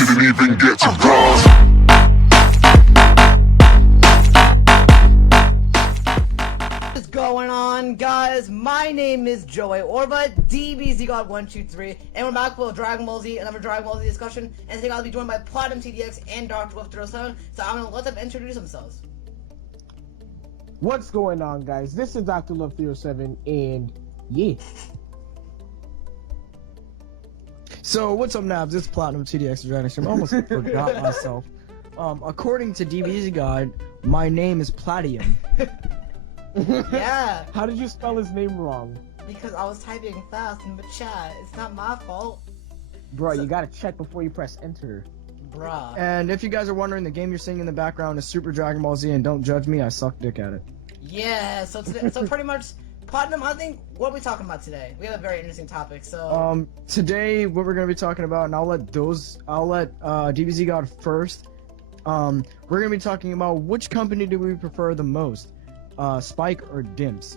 didn't even get to bronze. What is going on, guys? My name is Joey Orva, DBZGod123, and we're back with Dragon Ball Z, another Dragon Ball Z discussion, and today I'll be joined by Platinum TDX and Dr. Wolf 307, so I'm gonna let them introduce themselves. What's going on, guys? This is Dr. Love 307, and yeah. So, what's up, Nabs? It's Platinum TDX Dragon. I almost forgot myself. According to DBZ God, my name is Platium. Yeah, How did you spell his name wrong? because I was typing fast in the chat. It's not my fault, Bro, you gotta check before you press enter. bruh. And if you guys are wondering, the game you're seeing in the background is Super Dragon Ball Z, and don't judge me, I suck dick at it. Yeah, so today, so pretty much, Platinum, I think, what are we talking about today? We have a very interesting topic, so... Today, what we're gonna be talking about, and I'll let DBZ God first. We're gonna be talking about which company do we prefer the most, Spike or Dimps.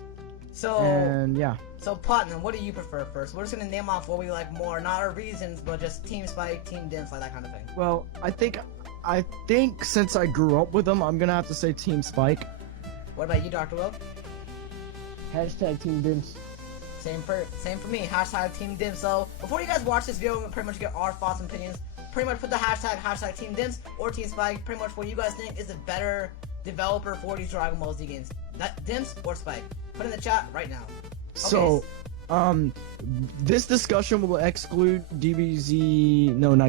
So, And yeah. so Platinum, what do you prefer first? We're just gonna name off what we like more, not our reasons, but just Team Spike, Team Dimps, like that kind of thing. Well, I think since I grew up with them, I'm gonna have to say Team Spike. What about you, Dr. Will? Hashtag Team Dimps. Same for me. Hashtag Team Dimps. So before you guys watch this video, we'll pretty much get our thoughts and opinions. Pretty much put the hashtag Team Dimps or Team Spike. Pretty much what you guys think is a better developer for these Dragon Ball Z games. That Dimps or Spike. Put in the chat right now. So, this discussion will exclude Dragon Ball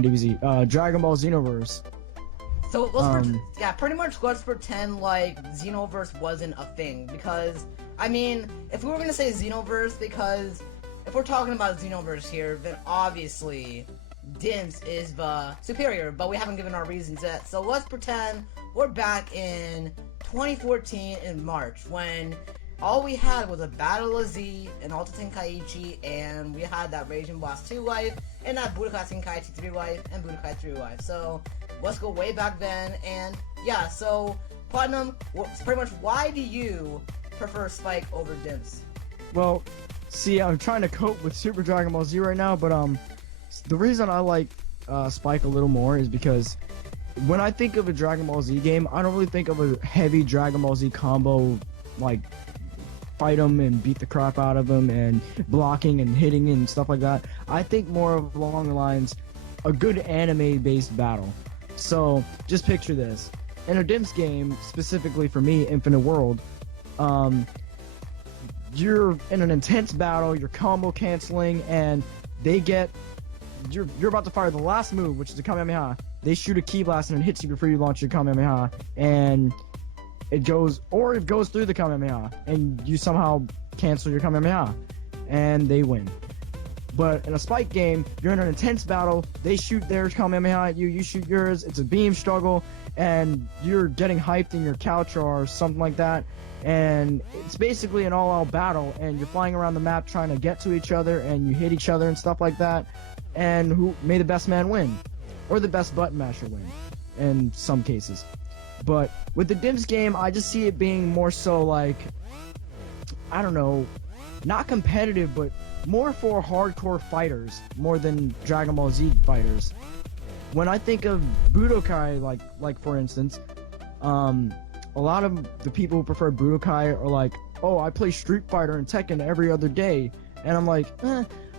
Xenoverse. So let's pretty much let's pretend like Xenoverse wasn't a thing, because I mean, if we were gonna say Xenoverse, because if we're talking about Xenoverse here, then obviously Dimps is the superior, but we haven't given our reasons yet. So let's pretend we're back in 2014 in March, when all we had was a Battle of Z, and Ultra Tenkaichi, and we had that Raging Blast 2 life, and that Budokai Tenkaichi 3 life, and Budokai 3 life. So let's go way back then, and yeah, so Platinum, pretty much why do you prefer Spike over Dimps? Well, see, I'm trying to cope with Super Dragon Ball Z right now, but the reason I like Spike a little more is because when I think of a Dragon Ball Z game, I don't really think of a heavy Dragon Ball Z combo, like fight them and beat the crap out of them and blocking and hitting and stuff like that. I think more of along the lines, a good anime-based battle. So just picture this: in a Dimps game, specifically for me, Infinite World, you're in an intense battle, you're combo canceling, and you're about to fire the last move, which is a Kamehameha. They shoot a Ki Blast and it hits you before you launch your Kamehameha, and it goes through the Kamehameha, and you somehow cancel your Kamehameha, and they win. But in a Spike game, you're in an intense battle, they shoot their Kamehameha at you, you shoot yours, it's a beam struggle, and you're getting hyped in your couch or something like that, and it's basically an all-out battle, and you're flying around the map trying to get to each other, and you hit each other and stuff like that, and who may the best man win, or the best button masher win, in some cases. But with the Dimps game, I just see it being more so like, I don't know, not competitive, but more for hardcore fighters, more than Dragon Ball Z fighters. When I think of Budokai, like for instance, a lot of the people who prefer Budokai are like, oh, I play Street Fighter and Tekken every other day, and I'm like,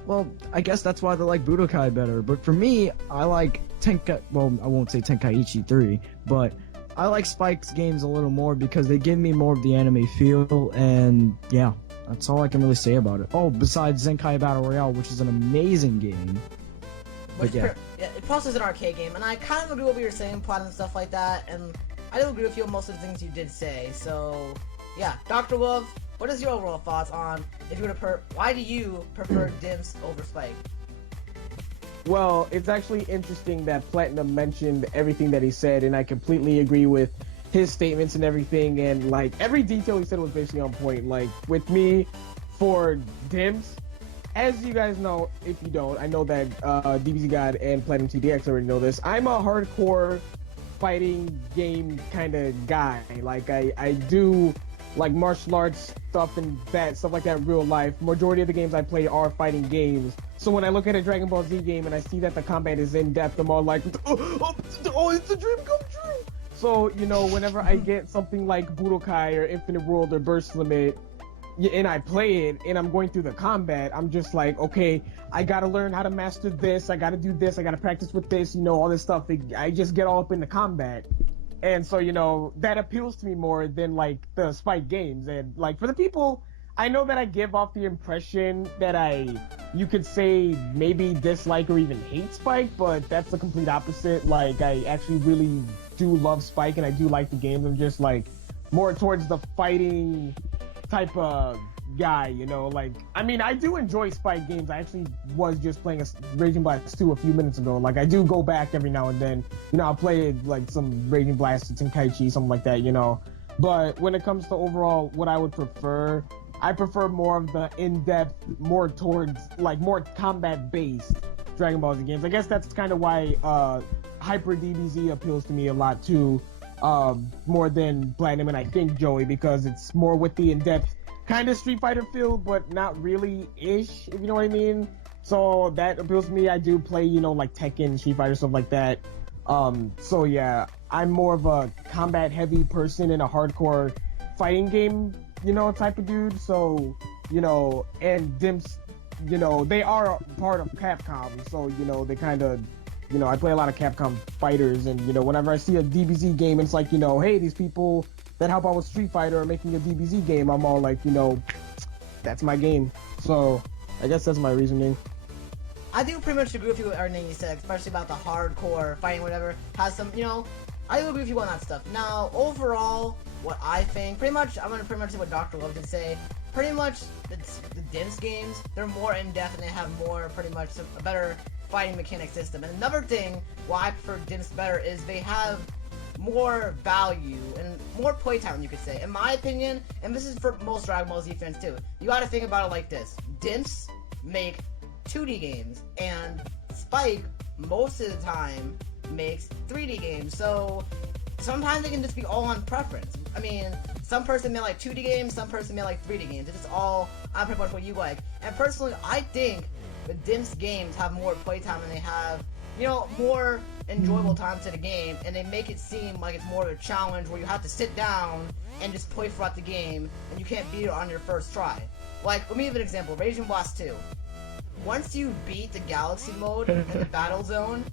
well, I guess that's why they like Budokai better. But for me, I like I won't say Tenkaichi 3, but I like Spike's games a little more because they give me more of the anime feel, and yeah, that's all I can really say about it. Oh, besides Zenkai Battle Royale, which is an amazing game. But yeah. It plus is an arcade game, and I kind of agree with what you were saying, plot and stuff like that, and I do agree with you on most of the things you did say. So yeah, Dr. Wolf, what is your overall thoughts on why do you prefer Dimps over Spike? Well, it's actually interesting that Platinum mentioned everything that he said, and I completely agree with his statements and everything, and like every detail he said was basically on point. Like with me, for Dimps, as you guys know, if you don't, I know that DBZ God and Platinum TDX already know this, I'm a hardcore fighting game kind of guy. Like I do like martial arts stuff and stuff like that in real life. Majority of the games I play are fighting games. So when I look at a Dragon Ball Z game and I see that the combat is in depth, I'm all like, oh, it's a dream come true. So, you know, whenever I get something like Budokai or Infinite World or Burst Limit, and I play it and I'm going through the combat, I'm just like, okay, I gotta learn how to master this, I gotta do this, I gotta practice with this, you know, all this stuff. I just get all up in the combat. And so, you know, that appeals to me more than like the Spike games. And like for the people, I know that I give off the impression that you could say maybe dislike or even hate Spike, but that's the complete opposite. Like I actually really do love Spike and I do like the games. I'm just like more towards the fighting type of guy, you know, like, I mean, I do enjoy Spike games. I actually was just playing a Raging Blast 2 a few minutes ago. Like, I do go back every now and then, you know, I'll play like some Raging Blast, Tenkaichi, something like that, you know. But when it comes to overall what I would prefer, I prefer more of the in-depth, more towards, like, more combat-based Dragon Ball Z games. I guess that's kind of why Hyper DBZ appeals to me a lot too, more than Platinum and I think Joey, because it's more with the in-depth kind of Street Fighter feel, but not really ish, if you know what I mean. So that appeals to me. I do play, you know, like Tekken, Street Fighter, stuff like that. So yeah, I'm more of a combat heavy person in a hardcore fighting game, you know, type of dude. So, you know, and Dimps, you know, they are part of Capcom, so, you know, they kind of, you know, I play a lot of Capcom fighters, and, you know, whenever I see a DBZ game, it's like, you know, hey, these people that help out with Street Fighter are making a DBZ game, I'm all like, you know, that's my game. So, I guess that's my reasoning. I do pretty much agree with you with everything you said, especially about the hardcore fighting, whatever, has some, you know, I do agree with you on that stuff. Now, overall, what I think, I'm gonna pretty much say what Dr. Love did say. Pretty much, the Dimps games, they're more in-depth and they have more, pretty much, a better fighting mechanic system. And another thing why I prefer Dimps better is they have more value and more playtime, you could say. In my opinion, and this is for most Dragon Ball Z fans too, you gotta think about it like this. Dimps make 2D games, and Spike, most of the time, makes 3D games. So, sometimes it can just be all on preference. I mean, some person may like 2D games, some person may like 3D games. It's just all on pretty much what you like. And personally, I think the Dimps games have more playtime and they have, you know, more enjoyable time to the game, and they make it seem like it's more of a challenge where you have to sit down and just play throughout the game, and you can't beat it on your first try. Like, let me give an example. Raging Blast 2. Once you beat the Galaxy mode in the Battle Zone,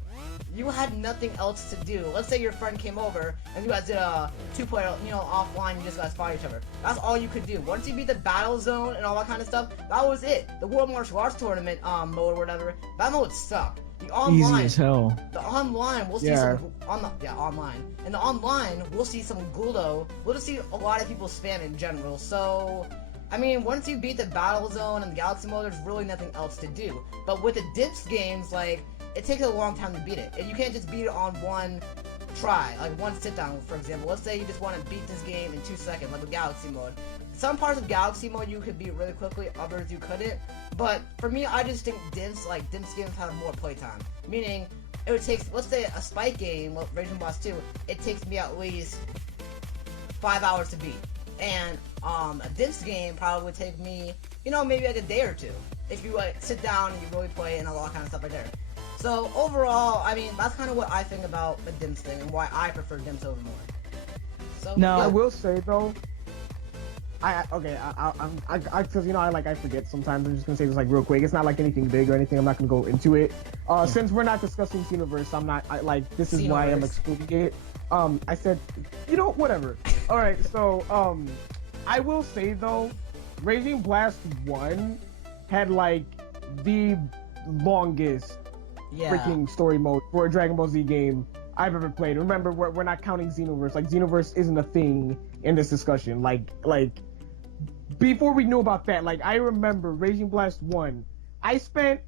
you had nothing else to do. Let's say your friend came over and you guys did a 2-player, you know, offline, you just guys fought each other. That's all you could do. Once you beat the Battle Zone and all that kind of stuff, that was it. The World Martial Arts Tournament mode or whatever, that mode sucked. The online, easy as hell. The online, we'll see some online. And the online, we'll see some Gulo. We'll just see a lot of people spam in general. So, I mean, once you beat the Battle Zone and the Galaxy mode, there's really nothing else to do. But with the Dimps games, like, it takes a long time to beat it. And you can't just beat it on one try, like one sit down, for example. Let's say you just want to beat this game in 2 seconds, like with Galaxy mode. Some parts of Galaxy mode you could beat really quickly, others you couldn't. But for me, I just think Dimps games have more playtime. Meaning, it would take, let's say a Spike game, like Raging Blast 2, it takes me at least 5 hours to beat. And a Dimps game probably would take me, you know, maybe like a day or two. If you like sit down and you really play and a lot of kind of stuff right there. So overall, I mean, that's kind of what I think about the Dimps thing and why I prefer Dimps over more. So Now, I will say though, because you know I forget sometimes. I'm just gonna say this like real quick. It's not like anything big or anything. I'm not gonna go into it. Since we're not discussing Xenoverse, this is why I'm excluding it. I said, you know, whatever. All right, so I will say though, Raging Blast 1 had like the longest freaking story mode for a Dragon Ball Z game I've ever played. Remember, we're not counting Xenoverse. Like, Xenoverse isn't a thing in this discussion. Like before we knew about that, like, I remember Raging Blast 1, I spent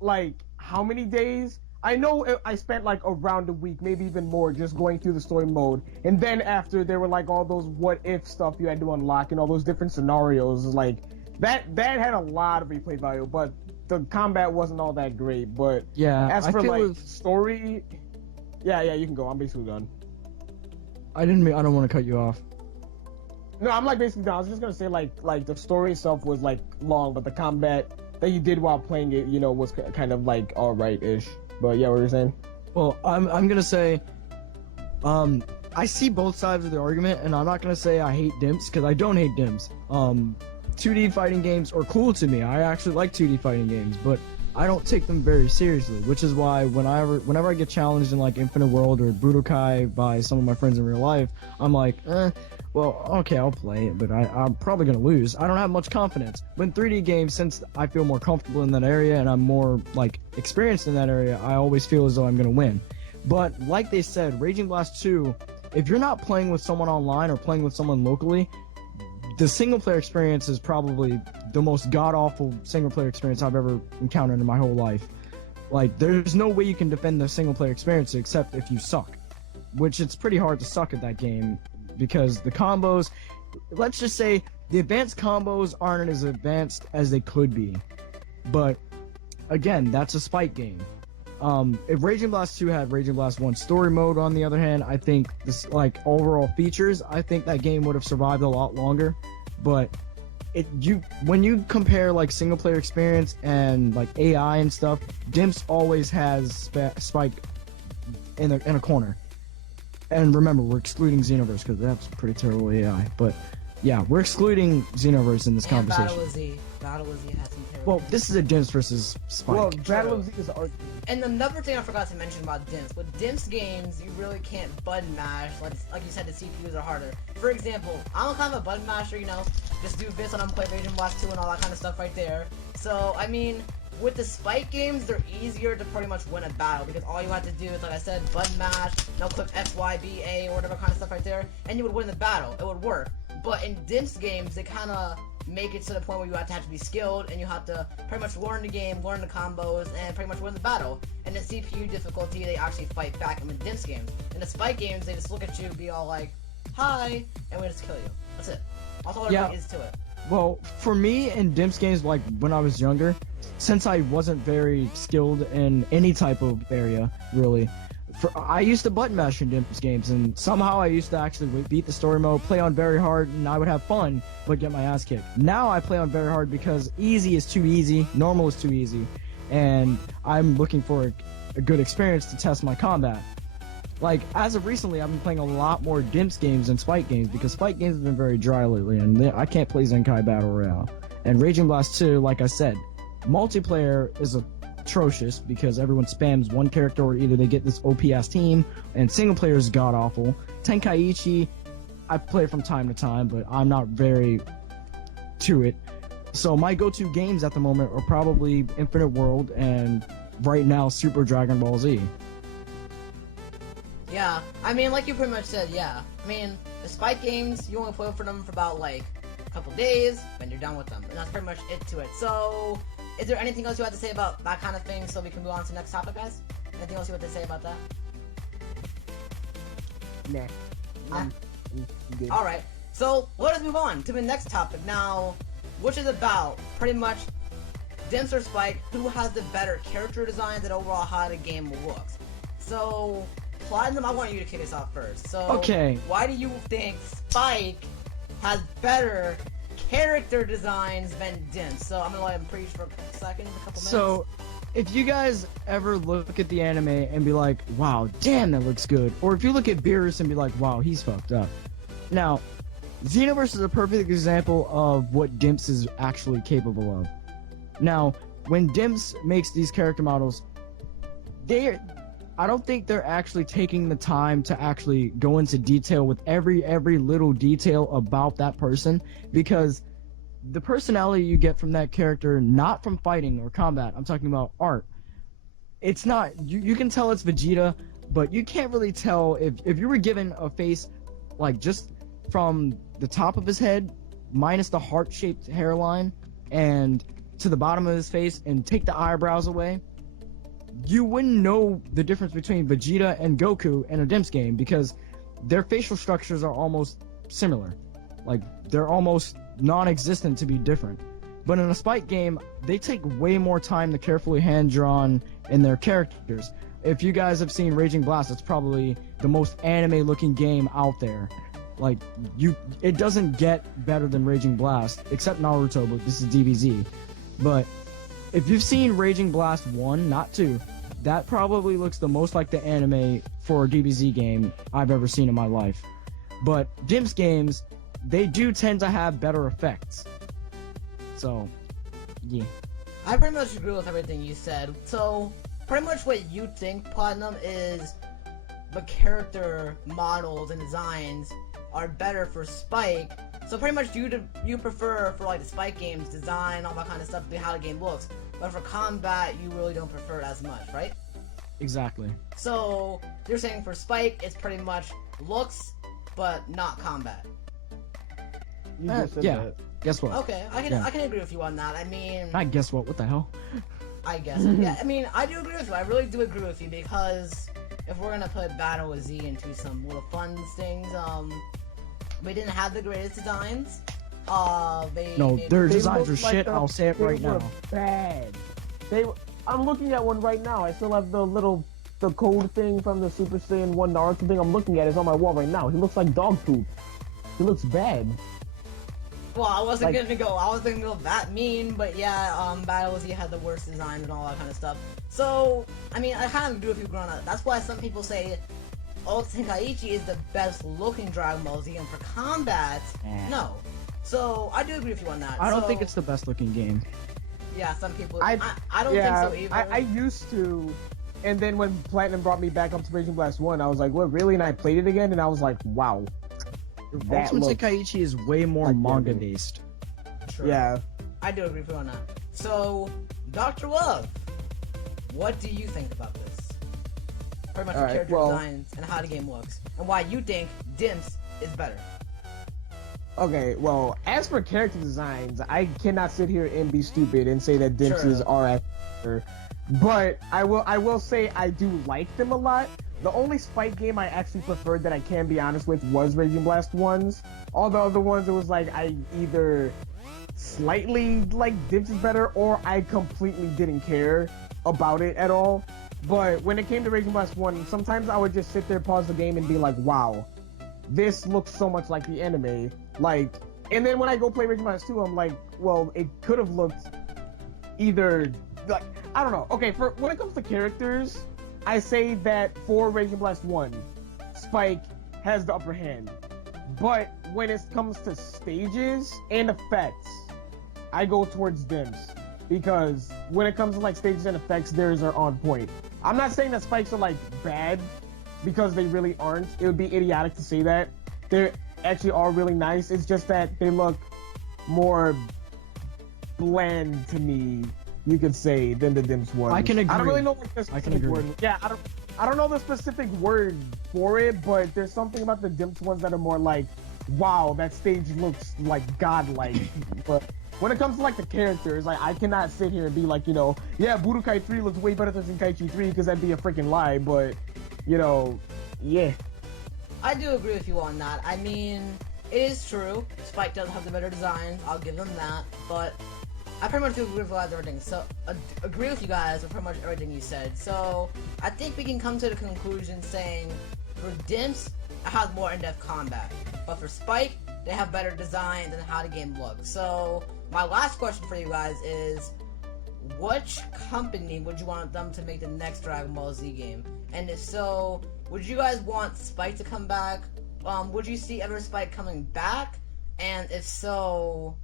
like how many days? I know I spent like around a week, maybe even more, just going through the story mode. And then after, there were like all those what if stuff you had to unlock and all those different scenarios. Like, that had a lot of replay value, but the combat wasn't all that great. But yeah, as for like story, yeah, you can go. I'm basically done. I don't want to cut you off. No, I'm like basically done. I was just gonna say like the story itself was like long, but the combat that you did while playing it, you know, was kind of like alright-ish. But yeah, what were you saying? Well, I'm gonna say, I see both sides of the argument, and I'm not gonna say I hate Dimps, because I don't hate Dimps. 2D fighting games are cool to me. I actually like 2D fighting games, but I don't take them very seriously, which is why whenever I get challenged in like Infinite World or Budokai by some of my friends in real life, I'm like, well, okay, I'll play it, but I'm probably gonna lose. I don't have much confidence. When 3D games, since I feel more comfortable in that area and I'm more like experienced in that area, I always feel as though I'm gonna win. But like they said, Raging Blast 2, if you're not playing with someone online or playing with someone locally, the single player experience is probably the most god-awful single player experience I've ever encountered in my whole life. Like, there's no way you can defend the single player experience except if you suck. Which it's pretty hard to suck at that game, because the combos, let's just say, the advanced combos aren't as advanced as they could be. But, again, that's a spike game. If Raging Blast 2 had Raging Blast 1 story mode, on the other hand, I think this, like, overall features, I think that game would have survived a lot longer. But when you compare like single player experience and like AI and stuff, Dimps always has Spike in a corner. And remember, we're excluding Xenoverse because that's pretty terrible AI. But yeah, we're excluding Xenoverse in this conversation. Battle with Z has some terrible. Well, this is a Dimps versus Spike. Well, Battle of Z is art. And another thing I forgot to mention about Dimps, with Dimps games, you really can't button mash, like you said, the CPUs are harder. For example, I'm kind of a button masher, you know, just do bits when I'm playing Raging Blast 2 and all that kind of stuff right there. So, I mean, with the Spike games, they're easier to pretty much win a battle, because all you have to do is, like I said, button mash, no click X, Y, B, A, or whatever kind of stuff right there, and you would win the battle. It would work. But in Dimps games, they kind of make it to the point where you have to be skilled, and you have to pretty much learn the game, learn the combos, and pretty much win the battle. And the CPU difficulty, they actually fight back in the Dimps games. In the Spike games, they just look at you, be all like, hi, and we just kill you. That's it. That's all there is to it. Well, for me in Dimps games, like when I was younger, since I wasn't very skilled in any type of area, really, I used to button mash in Dimps games, and somehow I used to actually beat the story mode, play on very hard, and I would have fun, but get my ass kicked. Now I play on very hard because easy is too easy, normal is too easy, and I'm looking for a good experience to test my combat. Like, as of recently, I've been playing a lot more Dimps games than Spike games, because Spike games have been very dry lately, and I can't play Zenkai Battle Royale. And Raging Blast 2, like I said, multiplayer is atrocious, because everyone spams one character, or either they get this OP-ass team, and single player is god-awful. Tenkaichi, I play from time to time, but I'm not very to it. So my go-to games at the moment are probably Infinite World, and right now, Super Dragon Ball Z. Yeah, I mean, like you pretty much said, yeah. I mean, the Spike games, you only play for them for about, like, a couple days, then you're done with them. And that's pretty much it to it. So, is there anything else you have to say about that kind of thing so we can move on to the next topic, guys? Anything else you have to say about that? Nah. Good. Alright, so let us move on to the next topic now, which is about, pretty much, Dimps or Spike, who has the better character designs and overall how the game looks. So, Platinum, I want you to kick us off first. So, okay, why do you think Spike has better character designs than Dimps? So I'm gonna let him preach for a couple seconds, a couple minutes. So, if you guys ever look at the anime and be like, wow, damn, that looks good, or if you look at Beerus and be like, wow, he's fucked up. Now, Xenoverse is a perfect example of what Dimps is actually capable of. Now, when Dimps makes these character models, I don't think they're actually taking the time to actually go into detail with every little detail about that person, because the personality you get from that character, not from fighting or combat, I'm talking about art, it's not, you can tell it's Vegeta, but you can't really tell if you were given a face, like, just from the top of his head, minus the heart-shaped hairline, and to the bottom of his face, and take the eyebrows away, you wouldn't know the difference between Vegeta and Goku in a Dimps game, because their facial structures are almost similar. Like, they're almost non-existent to be different. But in a Spike game, they take way more time to carefully hand-drawn in their characters. If you guys have seen Raging Blast, it's probably the most anime-looking game out there. Like, it doesn't get better than Raging Blast, except Naruto, but this is DBZ. But if you've seen Raging Blast 1, not 2, that probably looks the most like the anime for a DBZ game I've ever seen in my life. But Dimps games, they do tend to have better effects. So, yeah. I pretty much agree with everything you said. So, pretty much what you think, Platinum, is the character models and designs are better for Spike. So pretty much you prefer for like the Spike games, design, all that kind of stuff, how the game looks. But for combat, you really don't prefer it as much, right? Exactly. So you're saying for Spike, it's pretty much looks, but not combat. You just said Yeah. that. Guess what? Okay, I can agree with you on that. I mean, I guess what? What the hell? I guess. Yeah, I mean, I do agree with you. I really do agree with you because if we're gonna put Battle with Z into some little fun things, we didn't have the greatest designs. Their designs are shit. I'll say it right now. Bad. I'm looking at one right now. I still have the code thing from the Super Saiyan 1 Naruto thing I'm looking at is on my wall right now. He looks like dog poop. He looks bad. Well, I wasn't gonna go that mean, but yeah, Battle with Z had the worst designs and all that kind of stuff. So, I mean, I kind of agree with you growing up. That's why some people say Tenkaichi is the best looking Dragon Ball Z, and for combat, no. So I do agree with you on that. I don't think it's the best looking game. Yeah, some people. I don't think so either. I used to, and then when Platinum brought me back up to Raging Blast 1, I was like, what, really? And I played it again, and I was like, wow. That Ultimate looks Tenkaichi is way more like manga Disney. based. True. Yeah. I do agree with you on that. So, Dr. Love, what do you think about this? Pretty much the character designs and how the game looks, and why you think Dimps is better. Okay, well, as for character designs, I cannot sit here and be stupid and say that Dimps are better. But I will say I do like them a lot. The only Spike game I actually preferred that I can be honest with was Raging Blast 1's. All the other ones, it was like I either slightly like Dimps is better or I completely didn't care about it at all. But when it came to Raging Blast 1, sometimes I would just sit there, pause the game, and be like, wow, this looks so much like the anime. Like, and then when I go play Raging Blast 2, I'm like, well, it could have looked either, like, I don't know. Okay, for when it comes to characters, I say that for Raging Blast 1, Spike has the upper hand. But when it comes to stages and effects, I go towards Dimps. Because when it comes to like stages and effects, theirs are on point. I'm not saying that Spikes are like bad, because they really aren't. It would be idiotic to say that. They actually are really nice. It's just that they look more bland to me, you could say, than the Dimps ones. I can agree. I don't really know like the specific word. Yeah, I don't know the specific word for it, but there's something about the Dimps ones that are more like, wow, that stage looks like godlike. But when it comes to like the characters, like I cannot sit here and be like, yeah, Budokai 3 looks way better than Tenkaichi 3 because that'd be a freaking lie. But yeah. I do agree with you on that. I mean, it is true. Spike does have the better design. I'll give them that. But I pretty much do agree with everything. So agree with you guys with pretty much everything you said. So I think we can come to the conclusion saying for Dimps, it has more in-depth combat. But for Spike, they have better designs and how the game looks. So my last question for you guys is, which company would you want them to make the next Dragon Ball Z game? And if so, would you guys want Spike to come back? Would you see ever Spike coming back? And if so,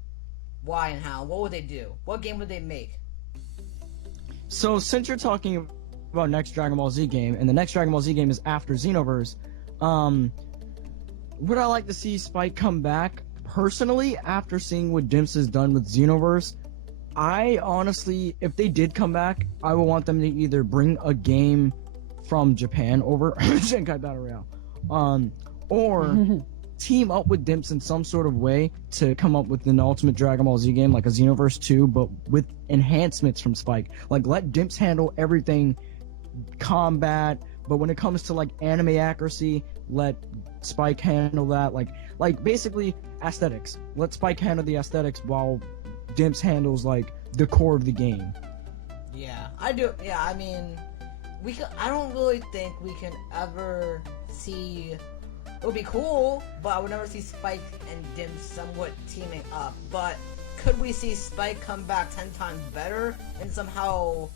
why and how? What would they do? What game would they make? So since you're talking about next Dragon Ball Z game, and the next Dragon Ball Z game is after Xenoverse, would I like to see Spike come back? Personally, after seeing what Dimps has done with Xenoverse, I honestly, if they did come back, I would want them to either bring a game from Japan over Zenkai Battle Royale, or team up with Dimps in some sort of way to come up with an Ultimate Dragon Ball Z game like a Xenoverse 2, but with enhancements from Spike. Like, let Dimps handle everything combat, but when it comes to like anime accuracy, let Spike handle that. Like basically aesthetics. Let Spike handle the aesthetics while Dimps handles like the core of the game. Yeah, I do. Yeah, I mean, I don't really think we can ever see. It would be cool, but I would never see Spike and Dimps somewhat teaming up. But could we see Spike come back 10 times better and somehow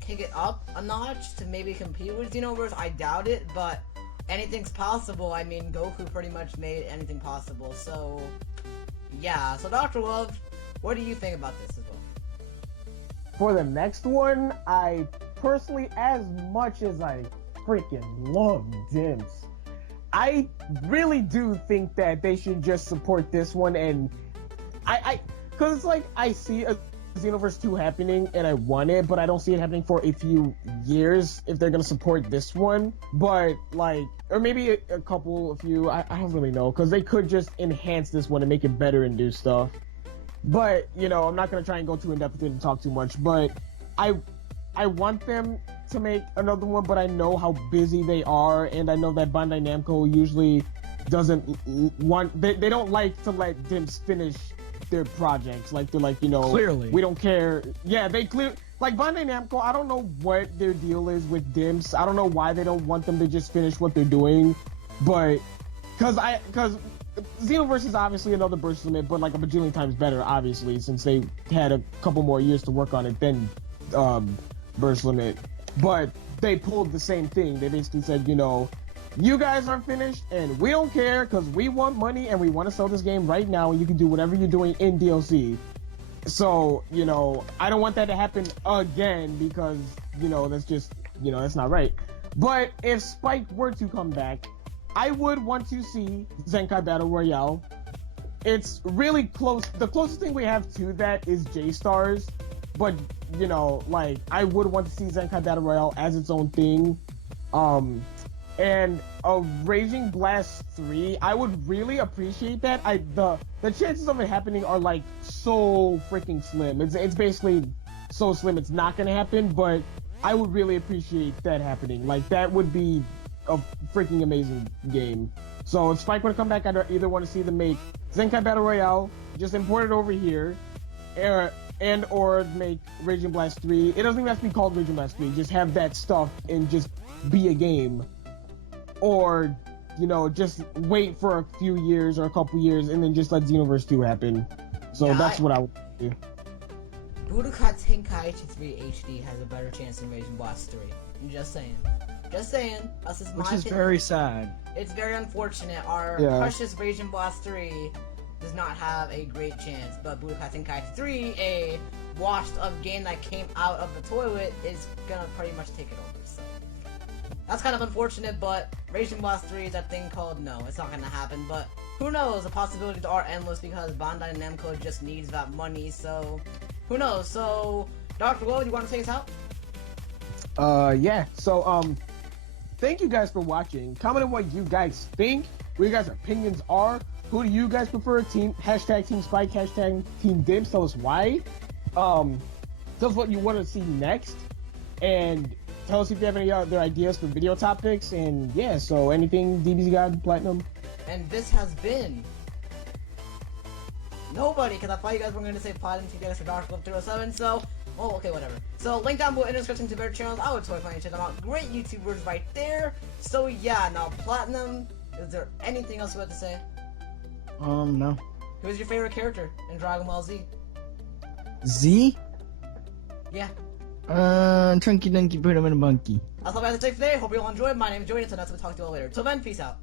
kick it up a notch to maybe compete with Xenoverse? I doubt it, but anything's possible. I mean, Goku pretty much made anything possible, so yeah. So Dr. Love, what do you think about this as well? For the next one, I personally, as much as I freaking love Dimps, I really do think that they should just support this one, and cause it's like, I see a Xenoverse 2 happening and I want it, but I don't see it happening for a few years if they're gonna support this one. But like, or maybe a few, I don't really know, cause they could just enhance this one and make it better and do stuff. But, you know, I'm not gonna try and go too in depth with it and talk too much, but I want them to make another one, but I know how busy they are, and I know that Bandai Namco usually doesn't want, they don't like to let Dimps finish their projects. Like, they're like, you know, Clearly. we don't care. Yeah, they like Bandai Namco, I don't know what their deal is with Dimps. I don't know why they don't want them to just finish what they're doing, but cause Xenoverse is obviously another burst limit, but like a bajillion times better, obviously, since they had a couple more years to work on it than burst limit. But they pulled the same thing. They basically said, you know, you guys aren't finished and we don't care because we want money and we want to sell this game right now, and you can do whatever you're doing in DLC. So, you know, I don't want that to happen again, because, you know, that's just, you know, that's not right. But if Spike were to come back, I would want to see Zenkai Battle Royale. It's really close. The closest thing we have to that is J-Stars, but, you know, like, I would want to see Zenkai Battle Royale as its own thing. And a Raging Blast 3, I would really appreciate that. The chances of it happening are like so freaking slim. It's basically so slim it's not gonna happen, but I would really appreciate that happening. Like, that would be a freaking amazing game. So if Spike were to come back, I'd either want to see them make Zenkai Battle Royale, just import it over here, or make Raging Blast 3. It doesn't even have to be called Raging Blast 3. Just have that stuff and just be a game. Or, you know, just wait for a few years or a couple years and then just let Xenoverse 2 happen. So Yeah, that's what I would do. Budokai Tenkaichi 3 HD has a better chance than Raging Blast 3. I'm just saying. Just saying. That's just my Which is opinion. very sad. It's very unfortunate. Our Yeah. precious Raging Blast 3 does not have a great chance, but Budokai Tenkaichi 3, a washed up game that came out of the toilet, is gonna pretty much take it over. So that's kind of unfortunate, but Raging Blast 3 is that thing called no, it's not gonna happen, but who knows? The possibilities are endless because Bandai Namco just needs that money, so who knows? So, Dr. Will, you want to take us out? Yeah. So, thank you guys for watching. Comment on what you guys think, what your guys' opinions are. Who do you guys prefer? Hashtag Team Spike, hashtag Team Dimps. Tell us why. Tell us what you want to see next, and tell us if you have any other ideas for video topics. And yeah, so anything DBZ God Platinum. And this has been nobody, because I thought you guys were going to say Platinum together for Dark Club 307, so, oh, okay, whatever. So, link down below in the description to their channels. I would totally find check them out. Great YouTubers right there. So, yeah, now, Platinum, is there anything else you have to say? No. Who's your favorite character in Dragon Ball Z? Z? Yeah. Trunky Dunky put him in a monkey. That's all I have to say for today. Hope you all enjoyed. My name is Joey, and so that's what we'll talk to you all later. Till then, peace out.